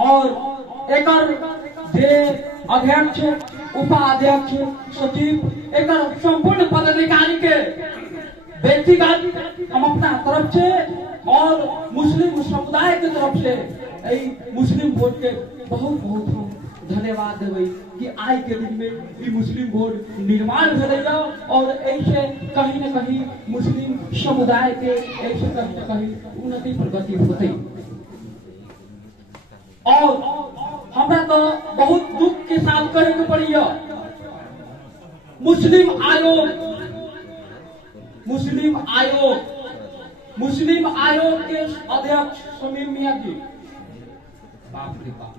और एकर जे अध्यक्ष, उपाध्यक्ष, सचिव, एकर संपूर्ण पदाधिकारी के व्यक्तिगत हम अपना तरफ से और मुस्लिम समुदाय के तरफ से मुस्लिम वोट के बहुत बहुत हम धन्यवाद देवे कि आज के दिन में मुस्लिम वोट निर्माण भेजा और ऐसे कहीं न कहीं मुस्लिम समुदाय के ऐसे कहीं न कहीं उन्नति प्रगति होते। और हमरा तो बहुत दुख के साथ कहे के पड़ी मुस्लिम आयोग के अध्यक्ष शमीम मियां जी, बाप रे बाप,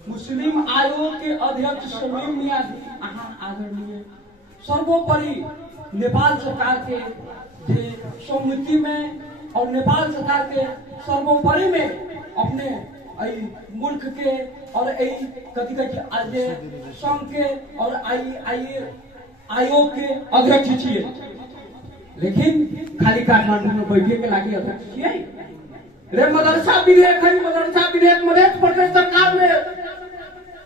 मुस्लिम आयोग के अध्यक्ष शमीम मियां जी आदरणीय सर्वोपरि नेपाल सरकार के जे समिति में और नेपाल सरकार के सर्वोपरि में अपने मुल्क के और कथी संघ के और आयोग के अध्यक्ष छे, लेकिन खाली काठमांडू में बैठे के लागे अध्यक्ष छे रे। मदरसा विधेयक है, मदरसा विधेयक मध्य प्रदेश सरकार ने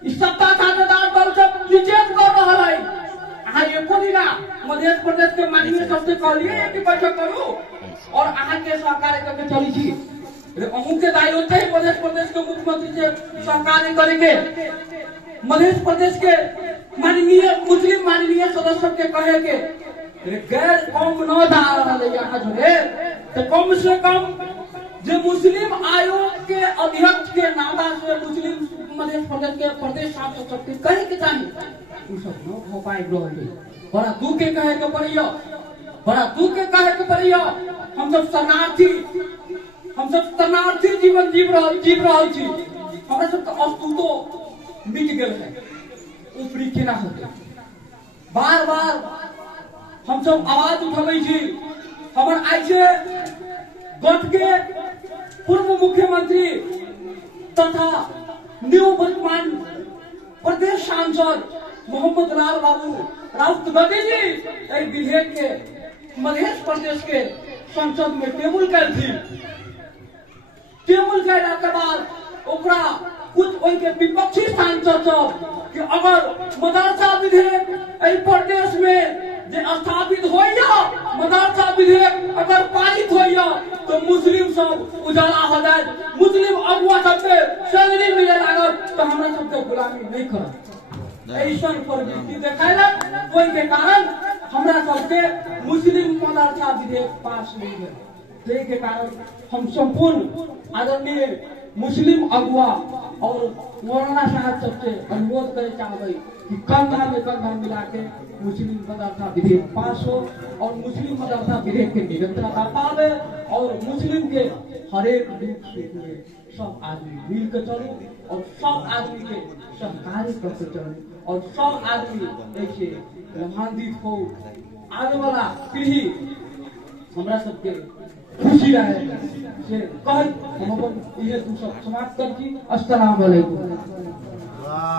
इस सत्ता साझेदार दल से विचेत कर रहा है। अहाँ एको दिना मध्य प्रदेश के माननीय सबसे कहलिए कि बैठक करू और अहाँ के सहकार्य करके चली छी। अहू के दायित्व होते है मध्य प्रदेश के मुख्यमंत्री से सहकार्य करेंगे, मध्य प्रदेश के मुस्लिम माननीय सदस्य के कहे के गैर कौम न डाल रहा है यहाँ जोड़े, तो कम से कम जो मुस्लिम आयोग के अध्यक्ष के नाता से मुस्लिम मध्य प्रदेश के प्रदेश शासक सबके कहे के चाहिए उ सब न हो पाए। बड़ा दुख के कहे के पड़ियो, बड़ा दुख के कहे के पड़ियो। हम सब शरणार्थी जीवन जीव रहा छी। हमरा सब के अस्तित्व मिट गेल है, ऊपरी केना होते। बार बार हम सब आवाज उठावे छी। हमर आई से गठ के पूर्व मुख्यमंत्री तथा वर्तमान प्रदेश सांसद मोहम्मद लाल बाबू राउत गद्दी जी विधेयक के मध्य प्रदेश के संसद में टेबल कर थी। टेबल करने के बाद ओकरा कुछ उनके विपक्षी सांसद सब कि अगर मदरसा विधेयक प्रदेश में स्थापित हो मदरसा विधेयक अगर पारित हो तो मुस्लिम सब उजाला हो जाए, मुस्लिम अगुआ सबके सैलरी मिले लागत तो हमरा सबके गुलामी नहीं करत। ऐसा प्रवृत्ति देखायलक, कोई के कारण हमरा सबके मुस्लिम मदरसा विधेयक पास नहीं भेल। के कारण हम संपूर्ण आदरणीय मुस्लिम अगुआ और मौलाना साहब सबसे अनुरोध करे चाहबे कि कंधा में कंधा मिला के मुस्लिम मदरसा विधेयक पास हो और मुस्लिम मदरसा विधेयक के निरंतरता पावे और मुस्लिम के हरेक दुख सुख में सब आदमी मिल के चलो और सब आदमी के सहकार्य करके चलो और सब आदमी ऐसे लाभान्वित हो। आने वाला पीढ़ी हमरा सबके खुशी रहे से कह हम अपन इहे समाप्त कर छी। अस्सलाम वालेकुम।